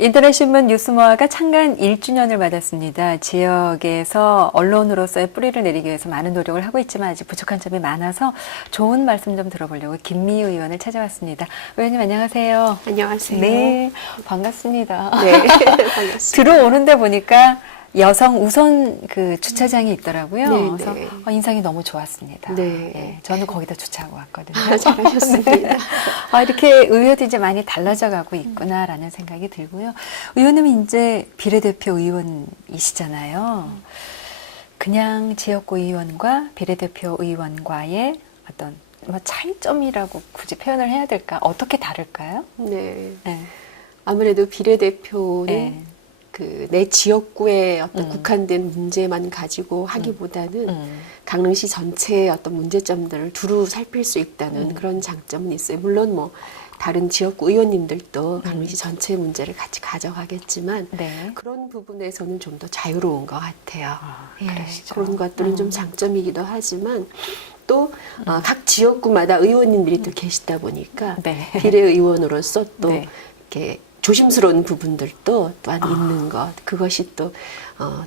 인터넷신문 뉴스모아가 창간 1주년을 맞았습니다. 지역에서 언론으로서의 뿌리를 내리기 위해서 많은 노력을 하고 있지만 아직 부족한 점이 많아서 좋은 말씀 좀 들어보려고 김미희 의원을 찾아왔습니다. 의원님 안녕하세요. 안녕하세요. 네, 반갑습니다. 네, 반갑습니다. 들어오는데 보니까 여성 우선 그 주차장이 있더라고요. 네, 그래서 네. 인상이 너무 좋았습니다. 네. 예, 저는 거기다 주차하고 왔거든요. 잘하셨습니다. 네. 이렇게 의회도 이제 많이 달라져 가고 있구나라는 생각이 들고요. 의원님은 이제 비례대표 의원이시잖아요. 그냥 지역구 의원과 비례대표 의원과의 어떤 뭐 차이점이라고 굳이 표현을 해야 될까? 어떻게 다를까요? 네. 네. 아무래도 비례대표는 네. 내 지역구의 어떤 국한된 문제만 가지고 하기보다는 강릉시 전체의 어떤 문제점들을 두루 살필 수 있다는 그런 장점은 있어요. 물론 뭐 다른 지역구 의원님들도 강릉시 전체의 문제를 같이 가져가겠지만 네. 그런 부분에서는 좀 더 자유로운 것 같아요. 그러시죠. 그런 것들은 좀 장점이기도 하지만 또 각 지역구마다 의원님들이 또 계시다 보니까 네. 비례의원으로서 또 네. 이렇게 조심스러운 부분들도 또한 있는 것, 그것이 또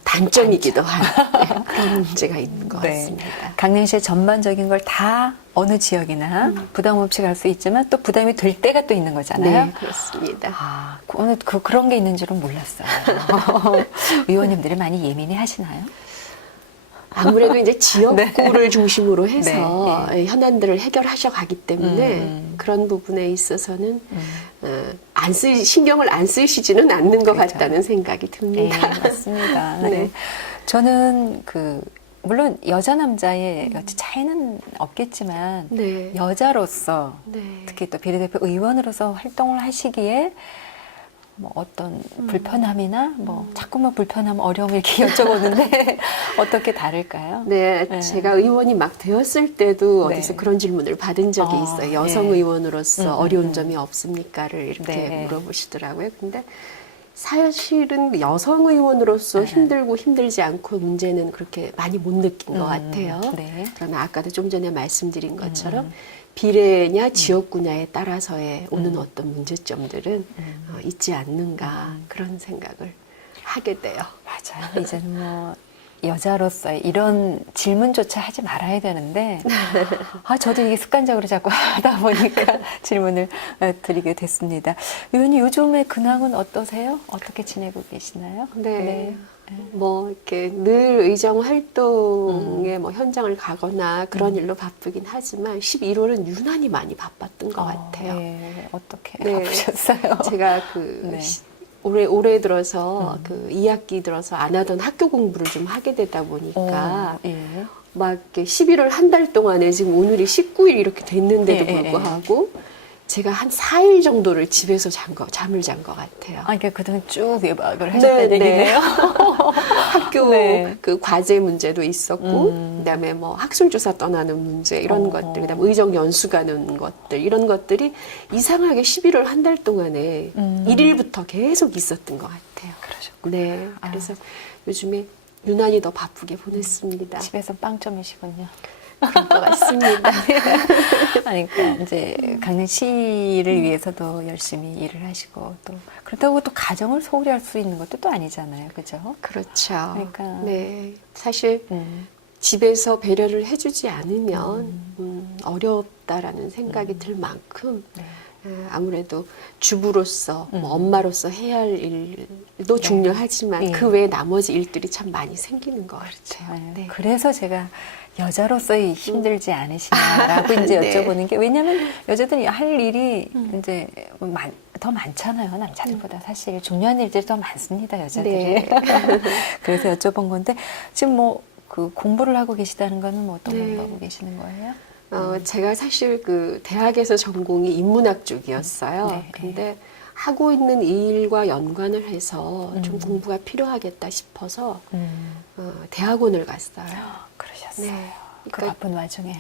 단점이기도 한 그런 문제가 있는 것 같습니다. 강릉시의 전반적인 걸 다 어느 지역이나 부담 없이 갈 수 있지만 또 부담이 될 때가 또 있는 거잖아요. 네, 그렇습니다. 오늘 그런 게 있는 줄은 몰랐어요. 의원님들이 많이 예민해 하시나요? 아무래도 이제 지역구를 중심으로 해서 네. 현안들을 해결하셔 가기 때문에 그런 부분에 있어서는 신경을 안 쓰시지는 않는 것 그렇죠. 같다는 생각이 듭니다. 네, 맞습니다. 네. 네. 저는 물론 여자 남자의 차이는 없겠지만 네. 여자로서 네. 특히 또 비례대표 의원으로서 활동을 하시기에 뭐 어떤 불편함이나 뭐 자꾸만 불편함, 어려움 이렇게 여쭤보는데 어떻게 다를까요? 네, 네. 제가 의원이 막 되었을 때도 네. 어디서 그런 질문을 받은 적이 있어요. 여성 네. 의원으로서 어려운 점이 없습니까를 이렇게 네. 물어보시더라고요. 근데 사실은 여성 의원으로서 힘들고 힘들지 않고 문제는 그렇게 많이 못 느낀 것 같아요. 네. 그러나 아까도 좀 전에 말씀드린 것처럼 비례냐 지역구냐에 따라서의 오는 어떤 문제점들은 있지 않는가 그런 생각을 하게 돼요. 맞아요. 이제는 뭐 여자로서 이런 질문조차 하지 말아야 되는데 저도 이게 습관적으로 자꾸 하다 보니까 질문을 드리게 됐습니다. 의원님 요즘의 근황은 어떠세요? 어떻게 지내고 계시나요? 네. 뭐 이렇게 늘 의정 활동에 뭐 현장을 가거나 그런 일로 바쁘긴 하지만 11월은 유난히 많이 바빴던 것 같아요. 네. 어떻게 네. 바쁘셨어요? 제가 네. 올해 들어서 2학기 들어서 안 하던 학교 공부를 좀 하게 되다 보니까 예. 막 이렇게 11월 한 달 동안에 지금 오늘이 19일 이렇게 됐는데도 불구하고 제가 한 4일 정도를 집에서 잠을 잔 것 같아요. 그러니까 그동안 쭉 외박을 하셨다는 얘기네요. 학교 네. 그 과제 문제도 있었고, 그다음에 뭐 학술조사 떠나는 문제 이런 것들, 그다음에 의정 연수 가는 것들 이런 것들이 이상하게 11월 한 달 동안에 1일부터 계속 있었던 것 같아요. 그러셨군요. 네, 그래서 요즘에 유난히 더 바쁘게 보냈습니다. 집에서 빵점이시군요. 그런 것 같습니다. 그러니까 이제 강릉시를 위해서도 열심히 일을 하시고 또 그렇다고 또 가정을 소홀히 할 수 있는 것도 또 아니잖아요, 그죠? 그렇죠. 그러니까. 네, 사실 집에서 배려를 해주지 않으면 어렵다라는 생각이 들 만큼 아무래도 주부로서 뭐 엄마로서 해야 할 일도 중요하지만 그 외에 나머지 일들이 참 많이 생기는 것 같아요. 네. 그래서 제가 여자로서의 힘들지 않으시냐라고 이제 네. 여쭤보는 게 왜냐하면 여자들이 할 일이 이제 더 많잖아요, 남자들보다 사실 중요한 일들이 더 많습니다, 여자들이. 네. 그래서 여쭤본 건데 지금 뭐 그 공부를 하고 계시다는 거는 뭐 어떤 네. 공부하고 계시는 거예요? 제가 사실 그 대학에서 전공이 인문학 쪽이었어요. 네. 근데 하고 있는 이 일과 연관을 해서 좀 공부가 필요하겠다 싶어서 대학원을 갔어요. 그러셨어요. 네. 그 그러니까 바쁜 와중에.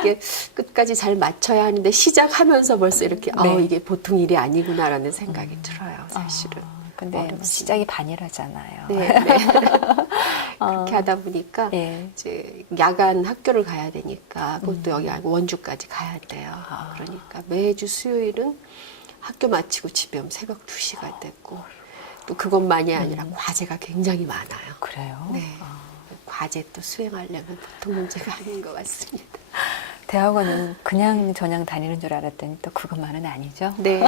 이게 끝까지 잘 맞춰야 하는데 시작하면서 벌써 이렇게 이게 보통 일이 아니구나라는 생각이 들어요. 사실은. 근데 어렵습니다. 시작이 반이라잖아요. 네, 네. 그렇게 하다 보니까 이제 야간 학교를 가야 되니까 그것도 여기 원주까지 가야 돼요. 그러니까 매주 수요일은 학교 마치고 집에 오면 새벽 2시가 됐고 또 그것만이 아니라 과제가 굉장히 많아요. 그래요? 네. 과제 또 수행하려면 보통 문제가 아닌 것 같습니다. 대학원은 그냥 저냥 다니는 줄 알았더니 또 그것만은 아니죠? 네.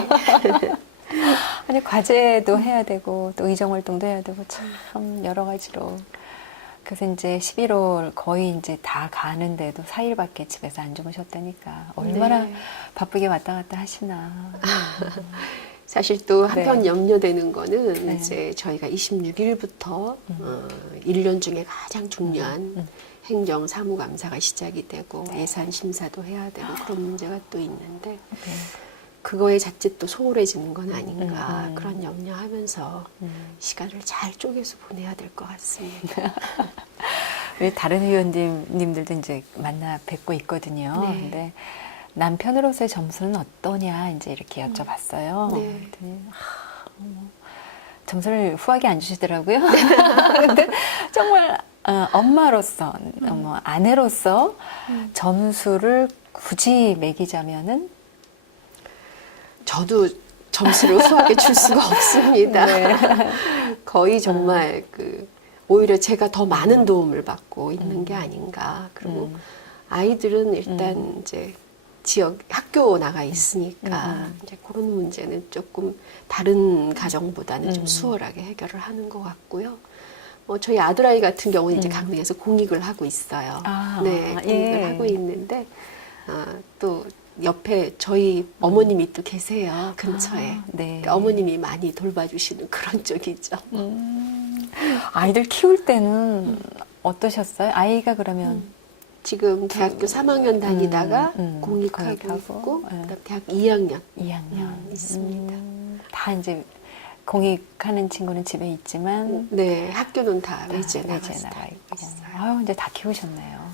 아니, 과제도 해야 되고, 또 의정활동도 해야 되고, 참, 여러 가지로. 그래서 이제 11월 거의 이제 다 가는데도 4일밖에 집에서 안 주무셨다니까. 얼마나 네. 바쁘게 왔다 갔다 하시나. 사실 또 네. 한편 염려되는 거는 네. 이제 저희가 26일부터 1년 중에 가장 중요한 행정 사무감사가 시작이 되고 예산 심사도 해야 되고 그런 문제가 또 있는데 네. 그거에 자칫 또 소홀해지는 건 아닌가 그런 염려하면서 시간을 잘 쪼개서 보내야 될 것 같습니다. 우리 다른 의원님들도 이제 만나 뵙고 있거든요. 네. 근데 남편으로서의 점수는 어떠냐 이제 이렇게 여쭤봤어요. 네. 그랬더니 점수를 후하게 안 주시더라고요. 근데 정말 엄마로서, 뭐 아내로서 점수를 굳이 매기자면은 저도 점수를 후하게 줄 수가 없습니다. 네. 거의 정말 오히려 제가 더 많은 도움을 받고 있는 게 아닌가. 그리고 아이들은 일단 이제 지역 학교 나가 있으니까 이제 그런 문제는 조금 다른 가정보다는 좀 수월하게 해결을 하는 것 같고요. 저희 아들아이 같은 경우는 이제 강릉에서 공익을 하고 있어요. 아, 네, 공익을 예. 하고 있는데 또 옆에 저희 어머님이 또 계세요. 근처에. 아, 네. 그러니까 어머님이 많이 돌봐주시는 그런 쪽이죠. 아이들 키울 때는 어떠셨어요? 아이가 그러면 지금 대학교 3학년 다니다가 공익하고, 공익하고 있고 네. 그다음 대학 2학년 2학년 있습니다. 다 이제 공익하는 친구는 집에 있지만 네, 학교는 다 외지에 외지에 나가서 나가 다니고 있고. 있어요. 아유, 이제 다 키우셨네요.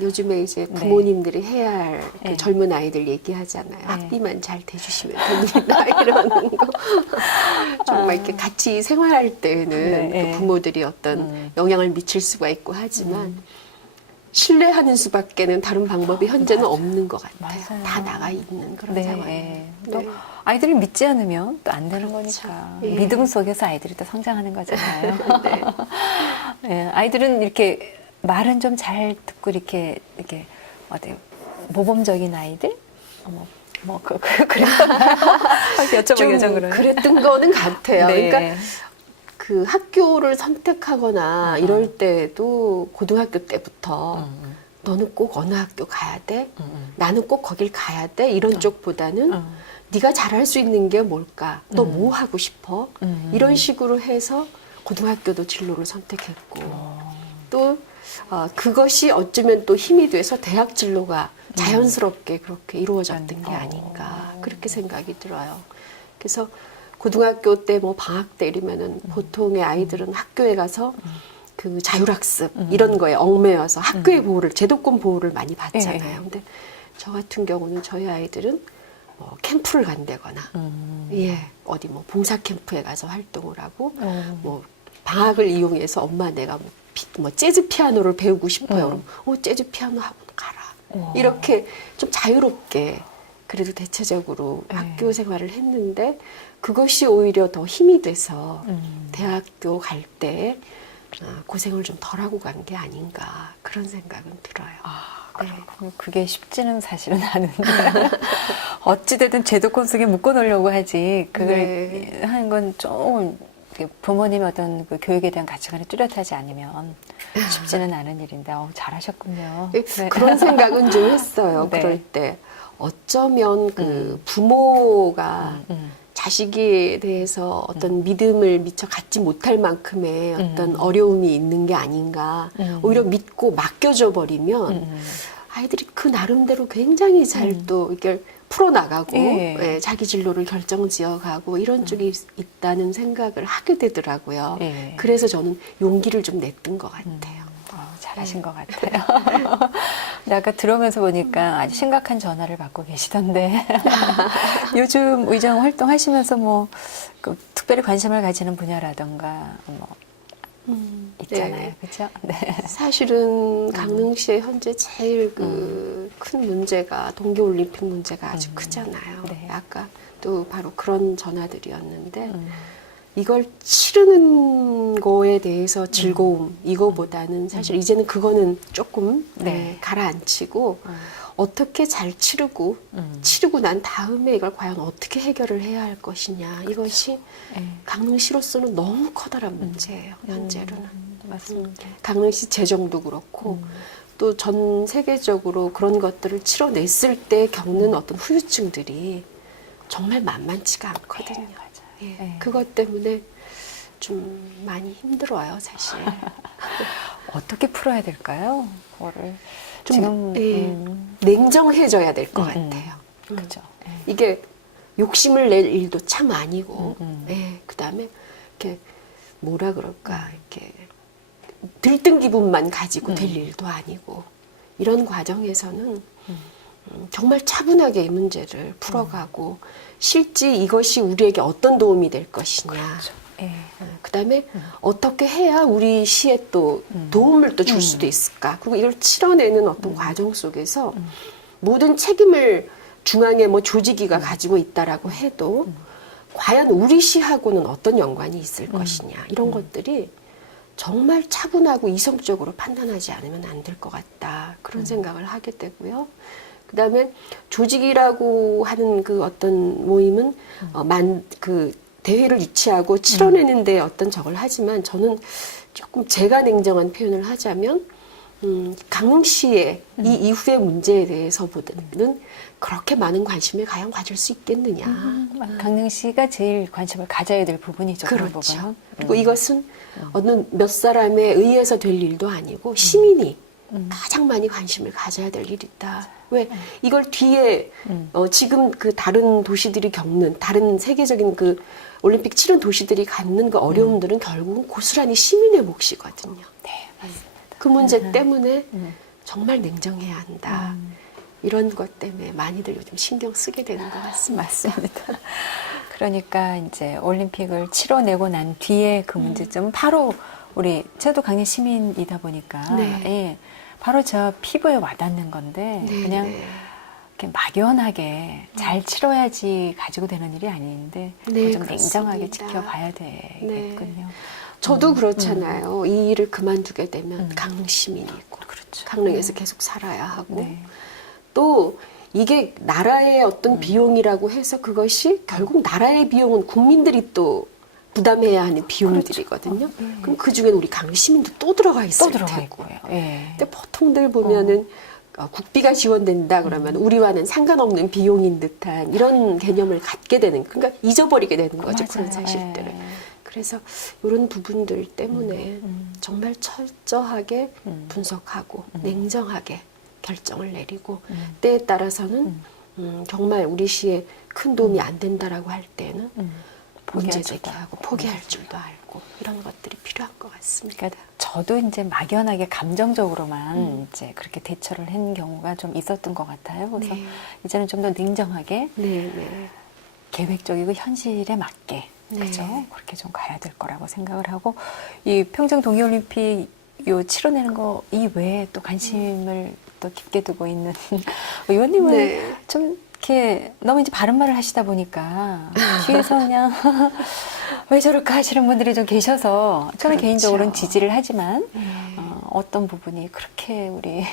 요즘에 이제 네. 부모님들이 해야 할 그 네. 젊은 아이들 얘기하잖아요. 네. 학비만 잘 대주시면 됩니다. 이러는 거. 정말 이렇게 같이 생활할 때는 네. 또 부모들이 어떤 영향을 미칠 수가 있고 하지만 신뢰하는 수밖에는 다른 방법이 현재는 없는 것 같아요. 맞아요. 다 나가 있는 그런 네. 상황이에요. 또 네. 아이들을 믿지 않으면 또 안 되는 그렇죠. 거니까. 예. 믿음 속에서 아이들이 또 성장하는 거잖아요. 네. 예, 아이들은 이렇게 말은 좀 잘 듣고 이렇게 어때 모범적인 아이들? 그랬었나요? 여쭤보기 좀 그러네. 그랬던 거는 같아요. 네. 그러니까 그 학교를 선택하거나 이럴 때도 고등학교 때부터 너는 꼭 어느 학교 가야 돼? 나는 꼭 거길 가야 돼? 이런 쪽보다는 네가 잘할 수 있는 게 뭘까? 너 뭐 하고 싶어? 이런 식으로 해서 고등학교도 진로를 선택했고 또 그것이 어쩌면 또 힘이 돼서 대학 진로가 자연스럽게 그렇게 이루어졌던 게 아닌가 그렇게 생각이 들어요. 그래서 고등학교 때 뭐 방학 때 이러면은 보통의 아이들은 학교에 가서 그 자율학습 이런 거에 얽매여서 학교의 보호를 제도권 보호를 많이 받잖아요. 근데 저 같은 경우는 저희 아이들은 캠프를 간다거나 예 어디 뭐 봉사 캠프에 가서 활동을 하고 뭐 방학을 이용해서 엄마 내가 뭐 재즈 피아노를 배우고 싶어요. 그럼 재즈 피아노 학원 가라. 이렇게 좀 자유롭게 그래도 대체적으로 학교 생활을 했는데 그것이 오히려 더 힘이 돼서 대학교 갈 때 고생을 좀 덜하고 간 게 아닌가 그런 생각은 들어요. 그렇군요. 그게 쉽지는 사실은 않은데 어찌되든 제도권 속에 묶어놓으려고 하지 그걸 네. 하는 건 좀 부모님의 어떤 그 교육에 대한 가치관이 뚜렷하지 않으면 쉽지는 않은 일인데 잘하셨군요. 네. 그런 생각은 좀 했어요. 네. 그럴 때 어쩌면 그 부모가 자식에 대해서 어떤 믿음을 미처 갖지 못할 만큼의 어떤 어려움이 있는 게 아닌가. 오히려 믿고 맡겨줘 버리면 아이들이 그 나름대로 굉장히 잘 또 이걸 풀어나가고 예, 자기 진로를 결정지어가고 이런 쪽이 있다는 생각을 하게 되더라고요. 예. 그래서 저는 용기를 좀 냈던 것 같아요. 잘하신 것 같아요. 근데 아까 들어오면서 보니까 아주 심각한 전화를 받고 계시던데 요즘 의정 활동하시면서 뭐 특별히 관심을 가지는 분야라던가 뭐 있잖아요. 네. 그렇죠? 네. 사실은 강릉시의 현재 제일 큰 문제가 동계올림픽 문제가 아주 크잖아요. 네. 아까 또 바로 그런 전화들이었는데 이걸 치르는 거에 대해서 즐거움 이거보다는 사실 이제는 그거는 조금 네. 가라앉히고 어떻게 잘 치르고 치르고 난 다음에 이걸 과연 어떻게 해결을 해야 할 것이냐 이것이 네. 강릉시로서는 너무 커다란 문제예요. 현재로는. 맞습니다. 강릉시 재정도 그렇고 또 전 세계적으로 그런 것들을 치러냈을 때 겪는 어떤 후유증들이 정말 만만치가 않거든요. 네, 맞아요. 예, 네. 그것 때문에 좀 많이 힘들어요, 사실. 어떻게 풀어야 될까요? 그거를 좀 지금 예, 냉정해져야 될 것 같아요. 그렇죠. 이게 욕심을 낼 일도 참 아니고, 예, 그다음에 이렇게 뭐라 그럴까, 이렇게 들뜬 기분만 가지고 될 일도 아니고 이런 과정에서는 정말 차분하게 이 문제를 풀어가고 실제 이것이 우리에게 어떤 도움이 될 것이냐. 그렇죠. 예. 그다음에 어떻게 해야 우리 시에 또 도움을 또 줄 수도 있을까. 그리고 이걸 치러내는 어떤 과정 속에서 모든 책임을 중앙에 뭐 조직위가 가지고 있다라고 해도 과연 우리 시하고는 어떤 연관이 있을 것이냐. 이런 것들이 정말 차분하고 이성적으로 판단하지 않으면 안 될 것 같다. 그런 생각을 하게 되고요. 그다음에 조직이라고 하는 그 어떤 모임은 그 대회를 유치하고 치러내는데 어떤 적을 하지만 저는 조금 제가 냉정한 표현을 하자면 강릉시의 이 이후의 문제에 대해서보다는 그렇게 많은 관심을 과연 가질 수 있겠느냐. 강릉시가 제일 관심을 가져야 될 부분이죠. 그런 그렇죠. 부분은. 그리고 이것은 어느 몇 사람에 의해서 될 일도 아니고 시민이 가장 많이 관심을 가져야 될 일이다. 왜 이걸 뒤에 지금 그 다른 도시들이 겪는 다른 세계적인 그 올림픽 치른 도시들이 갖는 그 어려움들은 결국은 고스란히 시민의 몫이거든요. 네, 맞습니다. 그 문제 때문에 정말 냉정해야 한다. 이런 것 때문에 많이들 요즘 신경 쓰게 되는 것 같습니다. 맞습니다. 그러니까 이제 올림픽을 치러내고 난 뒤에 그 문제점은 바로 저도 강릉 시민이다 보니까 네. 예, 바로 저 피부에 와닿는 건데 네, 그냥 네. 이렇게 막연하게 잘 치러야지 가지고 되는 일이 아닌데 네, 좀 냉정하게 그렇습니다. 지켜봐야 되겠군요. 저도 그렇잖아요. 이 일을 그만두게 되면 강릉 시민이고 그렇죠. 강릉에서 계속 살아야 하고 네. 또 이게 나라의 어떤 비용이라고 해서 그것이 결국 나라의 비용은 국민들이 또 부담해야 하는 비용들이거든요. 그럼 그 중에 우리 강릉 시민도 또 들어가 있을 또 들어가 테고. 있고요. 예. 근데 보통들 보면은 국비가 지원된다 그러면 우리와는 상관없는 비용인 듯한 이런 개념을 갖게 되는, 그러니까 잊어버리게 되는 거죠. 그런 맞아요. 사실들을. 예. 그래서 이런 부분들 때문에 정말 철저하게 분석하고 냉정하게 결정을 내리고 때에 따라서는 정말 우리 시에 큰 도움이 안 된다라고 할 때는 문제 제기하고 포기할 줄도 알고 이런 것들이 필요한 것 같습니다. 그러니까 저도 이제 막연하게 감정적으로만 이제 그렇게 대처를 한 경우가 좀 있었던 것 같아요. 그래서 네. 이제는 좀 더 냉정하게 네, 네. 계획적이고 현실에 맞게 네. 그죠? 그렇게 좀 가야 될 거라고 생각을 하고 이 평창 동계올림픽 요 치러내는 거 이외에 또 관심을 또 깊게 두고 있는 의원님은 네. 좀 이렇게 너무 이제 바른 말을 하시다 보니까 뒤에서 그냥 왜 저럴까 하시는 분들이 좀 계셔서 저는 그렇죠. 개인적으로는 지지를 하지만 네. 어떤 부분이 그렇게 우리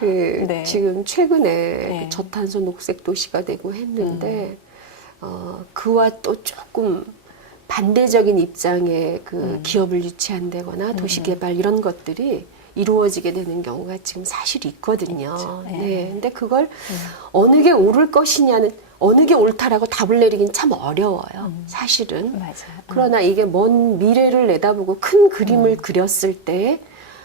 네. 지금 최근에 네. 그 저탄소 녹색 도시가 되고 했는데 그와 또 조금 반대적인 입장의 그 기업을 유치한다거나 도시개발 이런 것들이 이루어지게 되는 경우가 지금 사실 있거든요. 있죠. 네. 네. 근데 그걸 어느 게 옳을 것이냐는, 어느 게 옳다라고 답을 내리긴 참 어려워요. 사실은. 맞아요. 그러나 이게 먼 미래를 내다보고 큰 그림을 그렸을 때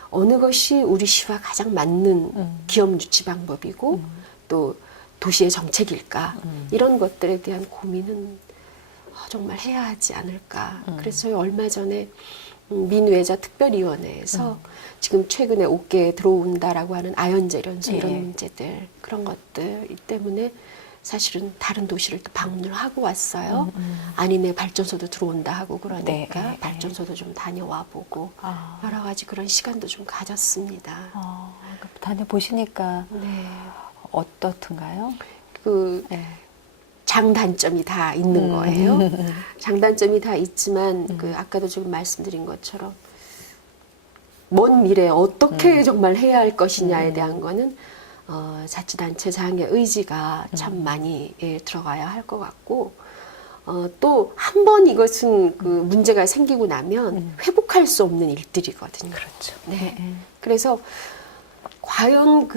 어느 것이 우리 시와 가장 맞는 기업 유치 방법이고 또 도시의 정책일까, 이런 것들에 대한 고민은 정말 해야 하지 않을까. 그래서 저희 얼마 전에 민외자 특별위원회에서 지금 최근에 옥계에 들어온다라고 하는 아연재련소 이런 예. 문제들, 그런 것들 때문에 사실은 다른 도시를 또 방문을 하고 왔어요. 아니네 발전소도 들어온다 하고 그러니까 네, 네. 발전소도 좀 다녀와 보고 아. 여러 가지 그런 시간도 좀 가졌습니다. 다녀보시니까 네. 어떻든가요? 그 네. 장단점이 다 있는 거예요. 장단점이 다 있지만 그 아까도 지금 말씀드린 것처럼 먼 미래에 어떻게 정말 해야 할 것이냐에 대한 거는 자치단체장의 의지가 참 많이 들어가야 할 것 같고 또 한 번 이것은 그 문제가 생기고 나면 회복할 수 없는 일들이거든요. 그렇죠. 네. 그래서 과연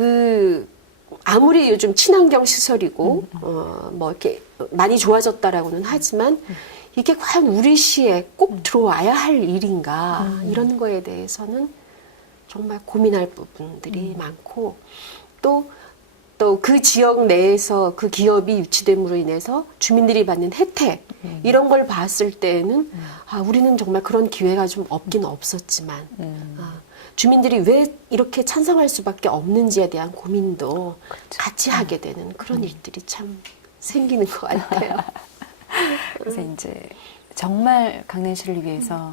아무리 요즘 친환경 시설이고 뭐 이렇게 많이 좋아졌다라고는 하지만 이게 과연 우리 시에 꼭 들어와야 할 일인가 이런 거에 대해서는 정말 고민할 부분들이 많고 또 그 지역 내에서 그 기업이 유치됨으로 인해서 주민들이 받는 혜택 이런 걸 봤을 때에는 우리는 정말 그런 기회가 좀 없긴 없었지만 주민들이 왜 이렇게 찬성할 수밖에 없는지에 대한 고민도 그렇죠. 같이 하게 되는 그런 일들이 참 생기는 것 같아요. 그래서 이제 정말 강릉시를 위해서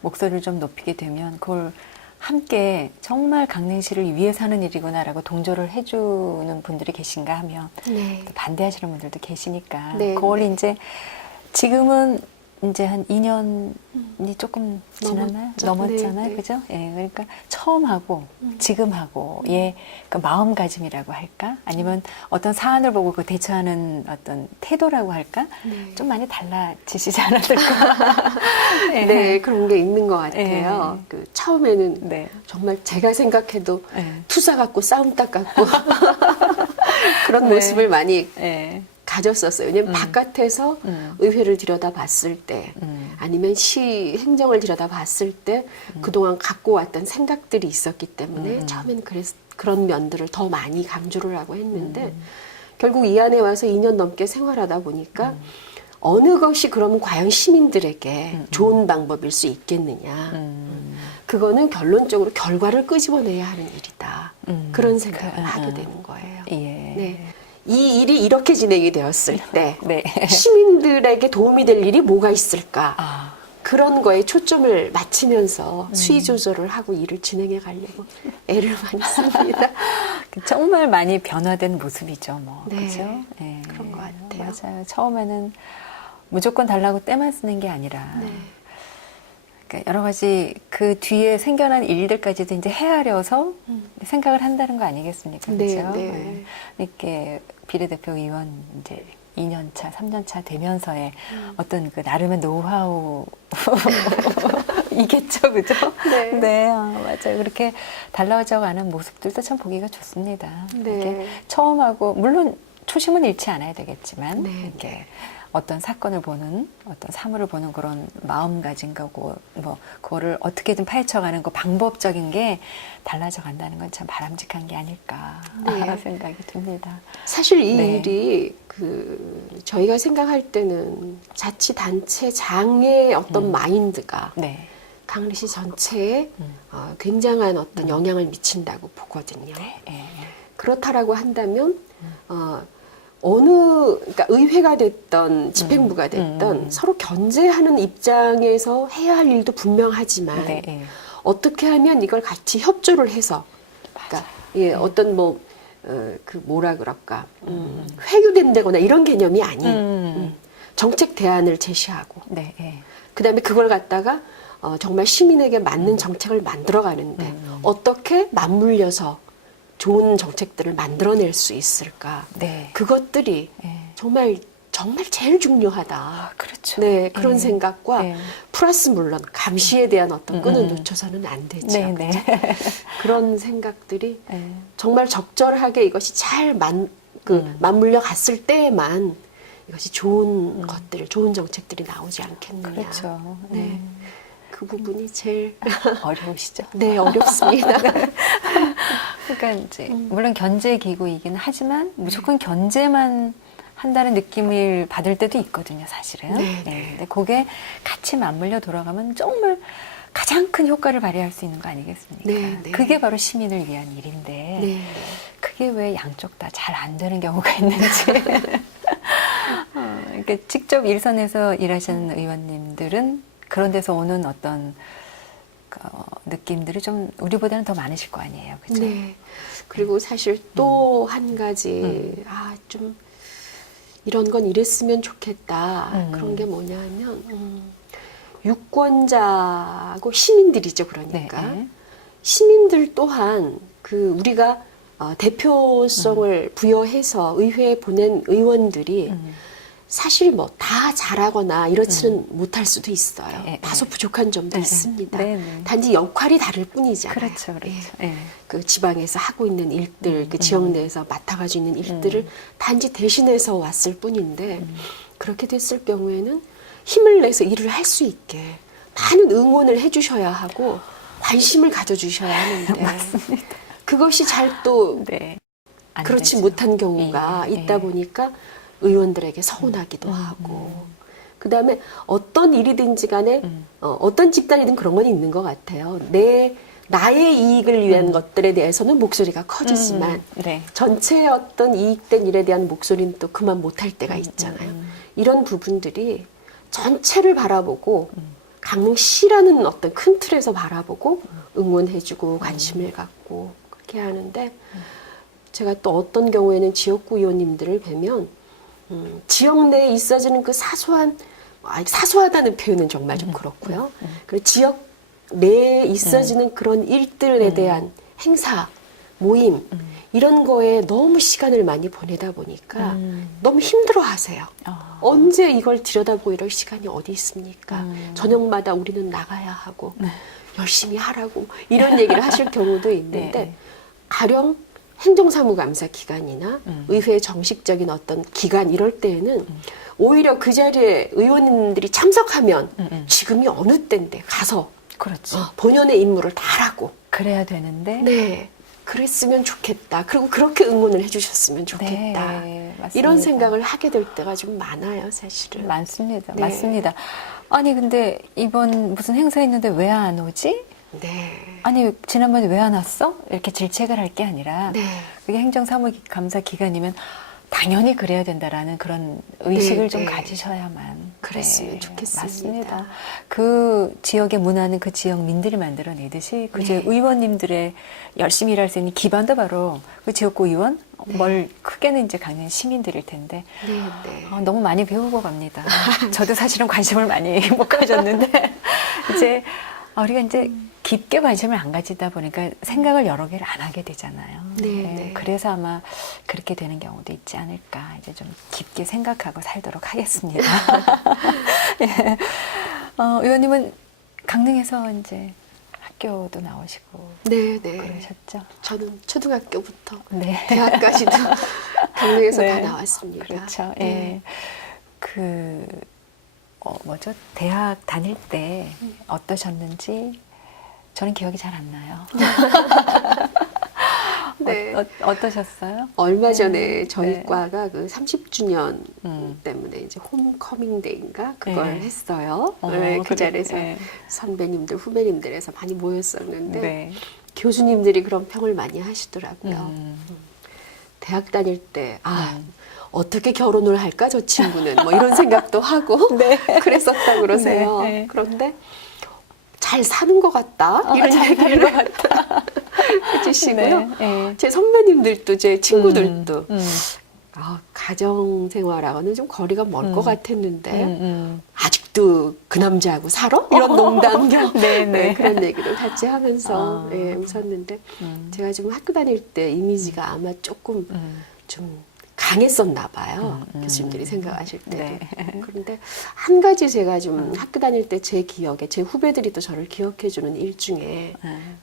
목소리를 좀 높이게 되면 그걸 함께 정말 강릉시를 위해서 하는 일이구나라고 동조를 해주는 분들이 계신가 하면 네. 또 반대하시는 분들도 계시니까 네, 그걸 네. 이제 지금은 이제 한 2년이 조금 지났나요? 넘었잖아요. 네. 그죠? 예, 그러니까 처음 하고 지금 하고의 그 마음가짐이라고 할까? 아니면 어떤 사안을 보고 그 대처하는 어떤 태도라고 할까? 네. 좀 많이 달라지시지 않았을까? 예. 네, 그런 게 있는 것 같아요. 그 처음에는 네. 정말 제가 생각해도 네. 투사 같고 싸움닭 같고 그런 네. 모습을 많이 예. 가졌었어요. 왜냐면 바깥에서 의회를 들여다봤을 때 아니면 시 행정을 들여다봤을 때 그동안 갖고 왔던 생각들이 있었기 때문에 처음엔 그런 면들을 더 많이 강조를 하고 했는데 결국 이 안에 와서 2년 넘게 생활하다 보니까 어느 것이 그러면 과연 시민들에게 좋은 방법일 수 있겠느냐. 그거는 결론적으로 결과를 끄집어내야 하는 일이다. 그런 생각을 하게 되는 거예요. 예. 네. 이 일이 이렇게 진행이 되었을 때 네. 시민들에게 도움이 될 일이 뭐가 있을까? 아. 그런 거에 초점을 맞추면서 수위 조절을 하고 일을 진행해 가려고 애를 많이 씁니다. 정말 많이 변화된 모습이죠, 뭐. 네. 그죠? 예. 그런 것 같아요. 맞아요. 처음에는 무조건 달라고 때만 쓰는 게 아니라 네. 그러니까 여러 가지 그 뒤에 생겨난 일들까지도 이제 헤아려서 생각을 한다는 거 아니겠습니까? 네, 그죠? 네. 예. 이렇게 비례대표 의원 이제 2년차, 3년차 되면서의 어떤 그 나름의 노하우 이겠죠, 그죠? 네. 네, 맞아요. 그렇게 달라져가는 모습들도 참 보기가 좋습니다. 네. 이렇게 처음 하고 물론 초심은 잃지 않아야 되겠지만 네, 이렇게 어떤 사건을 보는 어떤 사물을 보는 그런 마음가짐 거고 뭐 그거를 어떻게든 파헤쳐가는 그 방법적인 게 달라져 간다는 건 참 바람직한 게 아닐까 네. 생각이 듭니다. 사실 이 네. 일이 저희가 생각할 때는 자치단체장의 어떤 마인드가 네. 강릉시 전체에 굉장한 어떤 영향을 미친다고 보거든요. 예. 그렇다라고 한다면 그러니까 의회가 됐던 집행부가 됐던 서로 견제하는 입장에서 해야 할 일도 분명하지만 네, 예. 어떻게 하면 이걸 같이 협조를 해서 그러니까 어떤 뭐라 그럴까 회유된다거나 이런 개념이 아닌 정책 대안을 제시하고 네, 예. 그다음에 그걸 갖다가 정말 시민에게 맞는 정책을 만들어가는데 어떻게 맞물려서 좋은 정책들을 만들어낼 수 있을까? 네. 그것들이 예. 정말 제일 중요하다. 그렇죠. 네, 그런 예. 생각과 예. 플러스 물론 감시에 대한 어떤 끈을 놓쳐서는 안 되죠. 네, 네. 그런 생각들이 예. 정말 적절하게 이것이 잘 맞물려 갔을 때에만 이것이 좋은 것들, 좋은 정책들이 나오지 않겠느냐. 그렇죠. 네. 그 부분이 제일 어려우시죠? 네, 어렵습니다. 그러니까 이제 물론 견제 기구이긴 하지만 무조건 견제만 한다는 느낌을 받을 때도 있거든요, 사실은. 네, 네. 예, 근데 그게 같이 맞물려 돌아가면 정말 가장 큰 효과를 발휘할 수 있는 거 아니겠습니까? 네, 네. 그게 바로 시민을 위한 일인데 네. 그게 왜 양쪽 다 잘 안 되는 경우가 있는지 그러니까 직접 일선에서 일하시는 의원님들은 그런 데서 오는 어떤 느낌들이 좀 우리보다는 더 많으실 거 아니에요, 그죠? 네. 그리고 사실 또 한 가지 좀 이런 건 이랬으면 좋겠다. 그런 게 뭐냐면 유권자하고 시민들이죠, 그러니까. 네. 시민들 또한 그 우리가 대표성을 부여해서 의회에 보낸 의원들이 사실 뭐 다 잘하거나 이렇지는 못할 수도 있어요. 네, 다소 부족한 점도 있습니다. 네, 네. 단지 역할이 다를 뿐이잖아요. 그렇죠, 그렇죠. 예. 예. 그 지방에서 하고 있는 일들, 그 지역 내에서 맡아가지고 있는 일들을 단지 대신해서 왔을 뿐인데 그렇게 됐을 경우에는 힘을 내서 일을 할 수 있게 많은 응원을 해주셔야 하고 관심을 가져주셔야 하는데 맞습니다. 그것이 잘 또 네. 안 그렇지 되죠. 못한 경우가 예, 있다 예. 보니까 의원들에게 서운하기도 하고 그다음에 어떤 일이든지 간에 어떤 집단이든 그런 건 있는 것 같아요. 나의 이익을 위한 것들에 대해서는 목소리가 커지지만 네. 전체의 어떤 이익된 일에 대한 목소리는 또 그만 못할 때가 있잖아요. 이런 부분들이 전체를 바라보고 강릉시라는 어떤 큰 틀에서 바라보고 응원해주고 관심을 갖고 그렇게 하는데 제가 또 어떤 경우에는 지역구 의원님들을 뵈면 지역 내에 있어지는 그 사소하다는 표현은 정말 좀 그렇고요. 그리고 지역 내에 있어지는 그런 일들에 대한 행사, 모임 이런 거에 너무 시간을 많이 보내다 보니까 너무 힘들어하세요. 언제 이걸 들여다보고 이럴 시간이 어디 있습니까? 저녁마다 우리는 나가야 하고 열심히 하라고 이런 얘기를 하실 경우도 있는데 네. 가령 행정사무감사 기간이나 의회의 정식적인 어떤 기간 이럴 때에는 오히려 그 자리에 의원님들이 참석하면 지금이 어느 때인데 가서 그렇죠. 본연의 임무를 다 하라고. 그래야 되는데. 네. 그랬으면 좋겠다. 그리고 그렇게 응원을 해주셨으면 좋겠다. 네, 맞습니다. 이런 생각을 하게 될 때가 좀 많아요, 사실은. 많습니다. 네. 맞습니다. 아니, 근데 이번 무슨 행사 있는데 왜 안 오지? 네. 아니, 지난번에 왜 안 왔어? 이렇게 질책을 할 게 아니라 네. 그게 행정사무감사 기간이면 당연히 그래야 된다라는 그런 의식을 네, 좀 네. 가지셔야만 그랬으면 좋겠습니다. 맞습니다. 그 지역의 문화는 그 지역민들이 만들어내듯이 그 네. 지역 의원님들의 열심히 일할 수 있는 기반도 바로 그 지역구 의원, 뭘 크게는 이제 강릉 시민들일 텐데 네, 네. 너무 많이 배우고 갑니다. 저도 사실은 관심을 많이 못 가졌는데 이제 우리가 이제 깊게 관심을 안 가지다 보니까 생각을 여러 개를 안 하게 되잖아요. 네, 네. 그래서 아마 그렇게 되는 경우도 있지 않을까. 이제 좀 깊게 생각하고 살도록 하겠습니다. 예. 의원님은 강릉에서 이제 학교도 나오시고 네, 네. 그러셨죠? 저는 초등학교부터 네. 대학까지도 강릉에서 네. 다 나왔습니다. 그렇죠. 네. 예. 뭐죠? 대학 다닐 때 어떠셨는지 저는 기억이 잘 안 나요. 네. 어떠셨어요? 얼마 전에 저희 네. 과가 그 30주년 때문에 이제 홈커밍 데이인가 그걸 네. 했어요. 네, 그 그래, 자리에서 네. 선배님들, 후배님들에서 많이 모였었는데 네. 교수님들이 그런 평을 많이 하시더라고요. 대학 다닐 때 어떻게 결혼을 할까 저 친구는 뭐 이런 생각도 하고 네. 그랬었다 그러세요. 네, 네. 그런데 잘 사는 것 같다 이런 얘기를 해주시고요. 네, 네. 제 선배님들도 제 친구들도 음. 가정 생활하고는 좀 거리가 멀 것 같았는데 음. 아직도 그 남자하고 살아? 이런 농담 겸 네, 네. 그런 얘기도 같이 하면서 아. 웃었는데 제가 지금 학교 다닐 때 이미지가 아마 조금 좀 강했었나 봐요. 교수님들이 생각하실 때도. 네. 그런데 한 가지 제가 좀 학교 다닐 때 제 기억에 제 후배들이 또 저를 기억해 주는 일 중에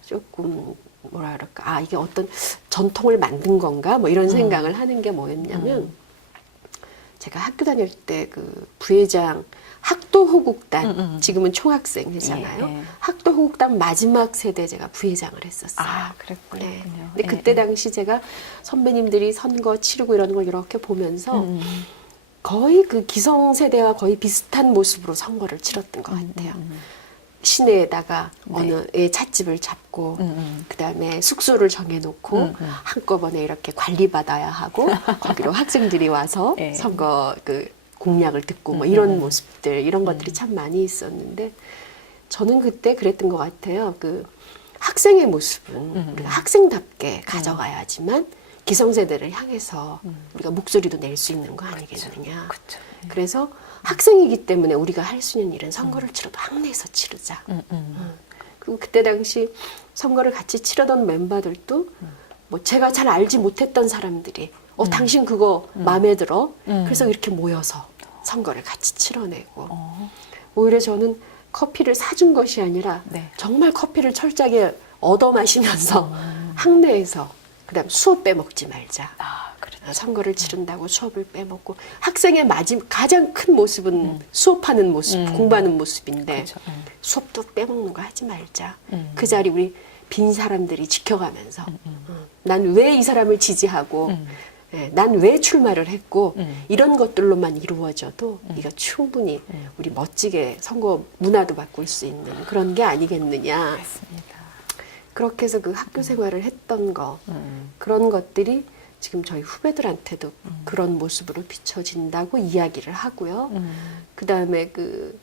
조금 뭐라 그럴까 이게 어떤 전통을 만든 건가 뭐 이런 생각을 하는 게 뭐였냐면 제가 학교 다닐 때 그 부회장 학도호국단 지금은 총학생이잖아요. 예, 예. 학도호국단 마지막 세대 제가 부회장을 했었어요. 그랬군요. 네. 근데 그때 당시 제가 선배님들이 선거 치르고 이러는 걸 이렇게 보면서 거의 그 기성세대와 거의 비슷한 모습으로 선거를 치렀던 것 같아요. 시내에다가 어느 찻집을 잡고 그다음에 숙소를 정해놓고 한꺼번에 이렇게 관리받아야 하고 거기로 학생들이 와서 예. 선거 그 공약을 듣고 뭐 이런 모습들, 이런 것들이 참 많이 있었는데 저는 그때 그랬던 것 같아요. 그 학생의 모습은 우리가 학생답게 가져가야지만 기성세대를 향해서 우리가 목소리도 낼 수 있는 거 아니겠느냐. 그쵸. 그래서 학생이기 때문에 우리가 할 수 있는 일은 선거를 치러도 학내에서 치르자. 그리고 그때 당시 선거를 같이 치르던 멤버들도 뭐 제가 잘 알지 못했던 사람들이 당신 그거 마음에 들어? 그래서 이렇게 모여서 선거를 같이 치러내고 오히려 저는 커피를 사준 것이 아니라 네. 정말 커피를 철저하게 얻어 마시면서 학내에서 그다음 수업 빼먹지 말자. 아, 그렇죠. 선거를 치른다고 수업을 빼먹고 학생의 가장 큰 모습은 수업하는 모습, 공부하는 모습인데 그렇죠. 수업도 빼먹는 거 하지 말자. 그 자리 우리 빈 사람들이 지켜가면서 난 왜 이 사람을 지지하고 난 왜 출마를 했고 이런 것들로만 이루어져도 이거 충분히 우리 멋지게 선거 문화도 바꿀 수 있는 그런 게 아니겠느냐. 맞습니다. 그렇게 해서 그 학교 생활을 했던 거 그런 것들이 지금 저희 후배들한테도 그런 모습으로 비춰진다고 이야기를 하고요. 그다음에 그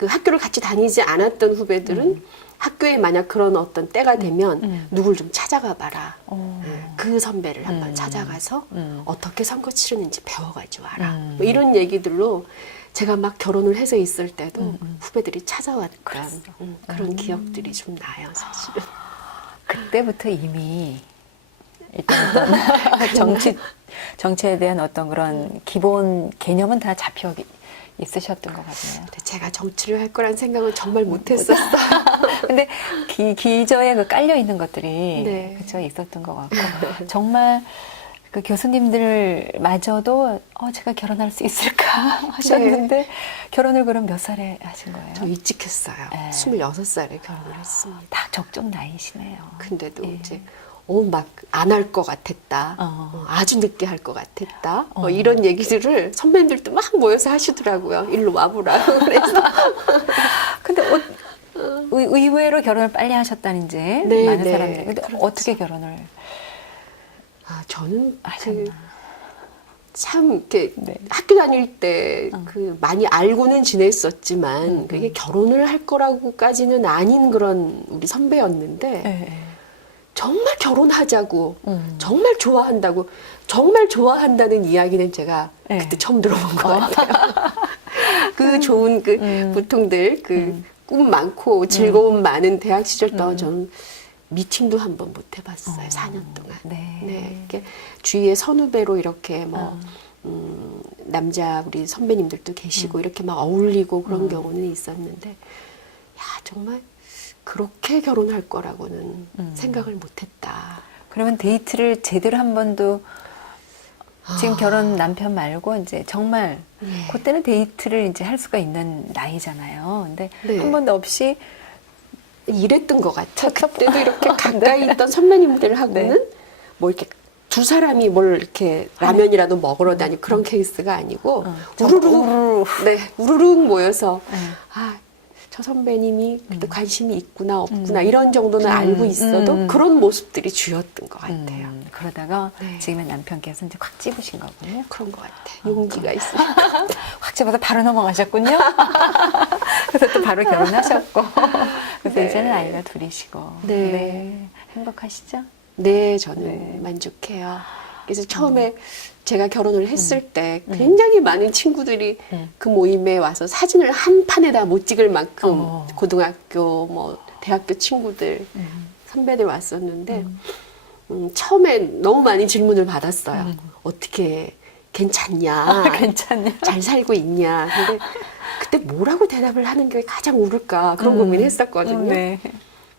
학교를 같이 다니지 않았던 후배들은 학교에 만약 그런 어떤 때가 되면 누굴 좀 찾아가 봐라. 그 선배를 한번 찾아가서 어떻게 선거 치르는지 배워가지고 와라. 뭐 이런 얘기들로 제가 막 결혼을 해서 있을 때도 후배들이 찾아왔던 그런 기억들이 좀 나요, 사실은. 그때부터 이미 일단 어떤 정치에 대한 어떤 그런 기본 개념은 다 잡혀 있으셨던 것 같네요. 근데 제가 정치를 할 거란 생각은 정말 못했었어요. 근데 기저에 그 깔려 있는 것들이 네. 그쵸 있었던 것 같고 정말 그 교수님들마저도 제가 결혼할 수 있을까 하셨는데 결혼을 그럼 몇 살에 하신 거예요? 저 일찍 했어요. 네. 26살에 결혼을 했습니다. 딱 적정 나이시네요. 근데도 예. 이제 막 안 할 것 같았다. 아주 늦게 할 것 같았다. 이런 얘기들을 선배님들도 막 모여서 하시더라고요. 일로 와보라. 그래서 근데 의외로 결혼을 빨리 하셨다는 이제 네, 많은 네. 사람들. 근데 그렇죠. 어떻게 결혼을 저는 하셨나? 참 이렇게 네. 학교 다닐 때 많이 알고는 지냈었지만 그게 결혼을 할 거라고까지는 아닌 그런 우리 선배였는데 네. 정말 결혼하자고 정말 좋아한다고 정말 좋아한다는 이야기는 제가 네. 그때 처음 들어본 것 같아요. 그 좋은 보통들 꿈 많고 즐거움 많은 대학 시절 동안 저는 미팅도 한번 못 해봤어요. 4년 동안. 네. 이렇게 주위에 선후배로 이렇게 뭐 남자 우리 선배님들도 계시고 이렇게 막 어울리고 그런 경우는 있었는데 야 정말 그렇게 결혼할 거라고는 생각을 못했다. 그러면 데이트를 제대로 한 번도 지금 결혼 남편 말고 이제 정말 네. 그때는 데이트를 이제 할 수가 있는 나이잖아요. 근데 네. 한 번도 없이 이랬던 것 같아요. 그때도 이렇게 가까이 있던 선배님들하고는 네. 뭐 이렇게 두 사람이 뭘 이렇게 라면이라도 먹으러 다니고 그런 케이스가 아니고 우르르 네 우르르 모여서 저 선배님이 그때 관심이 있구나 없구나 이런 정도는 알고 있어도 그런 모습들이 주였던 것 같아요. 그러다가 네. 지금의 남편께서 이제 확 집으신 거군요. 그런 것 같아요. 용기가 있어요. 확 집어서 바로 넘어가셨군요. 그래서 또 바로 결혼하셨고. 그래서 네. 이제는 아이가 둘이시고. 네. 행복하시죠? 네, 저는 네. 만족해요. 그래서 처음에 제가 결혼을 했을 때 굉장히 많은 친구들이 그 모임에 와서 사진을 한 판에다 못 찍을 만큼 고등학교, 뭐 대학교 친구들, 선배들 왔었는데 처음에 너무 많이 질문을 받았어요. 어떻게 괜찮냐? 괜찮냐? 잘 살고 있냐? 근데 그때 뭐라고 대답을 하는 게 가장 옳을까? 그런 고민했었거든요. 네.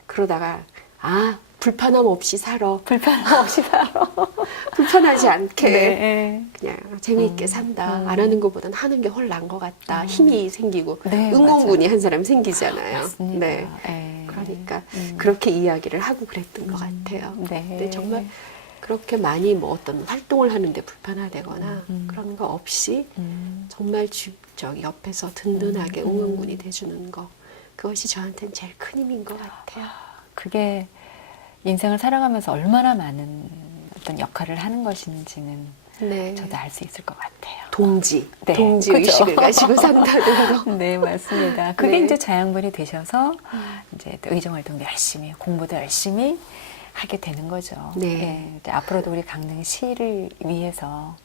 그러다가 불편함 없이 살아. 불편함 없이 살아. 불편하지 않게 네. 그냥 재미있게 산다. 안 하는 것보단 하는 게 훨 나은 것 같다. 힘이 생기고 네, 응원군이 한 사람 생기잖아요. 맞습니다. 네. 네. 그러니까 그렇게 이야기를 하고 그랬던 것 같아요. 네. 근데 정말 그렇게 많이 뭐 어떤 활동을 하는데 불편하다거나 그런 거 없이 정말 저기 옆에서 든든하게 응원군이 돼주는 거 그것이 저한테는 제일 큰 힘인 것 같아요. 그게 인생을 살아가면서 얼마나 많은 어떤 역할을 하는 것인지는 네. 저도 알 수 있을 것 같아요. 동지 네, 동지 그죠? 의식을 가지고 산다는 거. 네, 맞습니다. 그게 네. 이제 자양분이 되셔서 이제 또 의정활동도 열심히, 공부도 열심히 하게 되는 거죠. 네. 이제 앞으로도 우리 강릉시를 위해서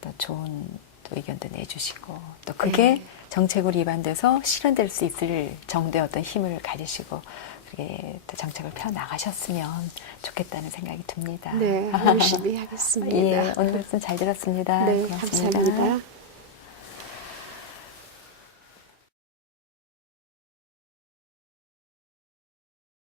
또 좋은 또 의견도 내주시고 또 그게 네. 정책으로 입안돼서 실현될 수 있을 정도의 어떤 힘을 가지시고 그게 또 정책을 펴 나가셨으면 좋겠다는 생각이 듭니다. 네, 열심히 하겠습니다. 예, 오늘 말씀 잘 들었습니다. 네, 고맙습니다. 감사합니다.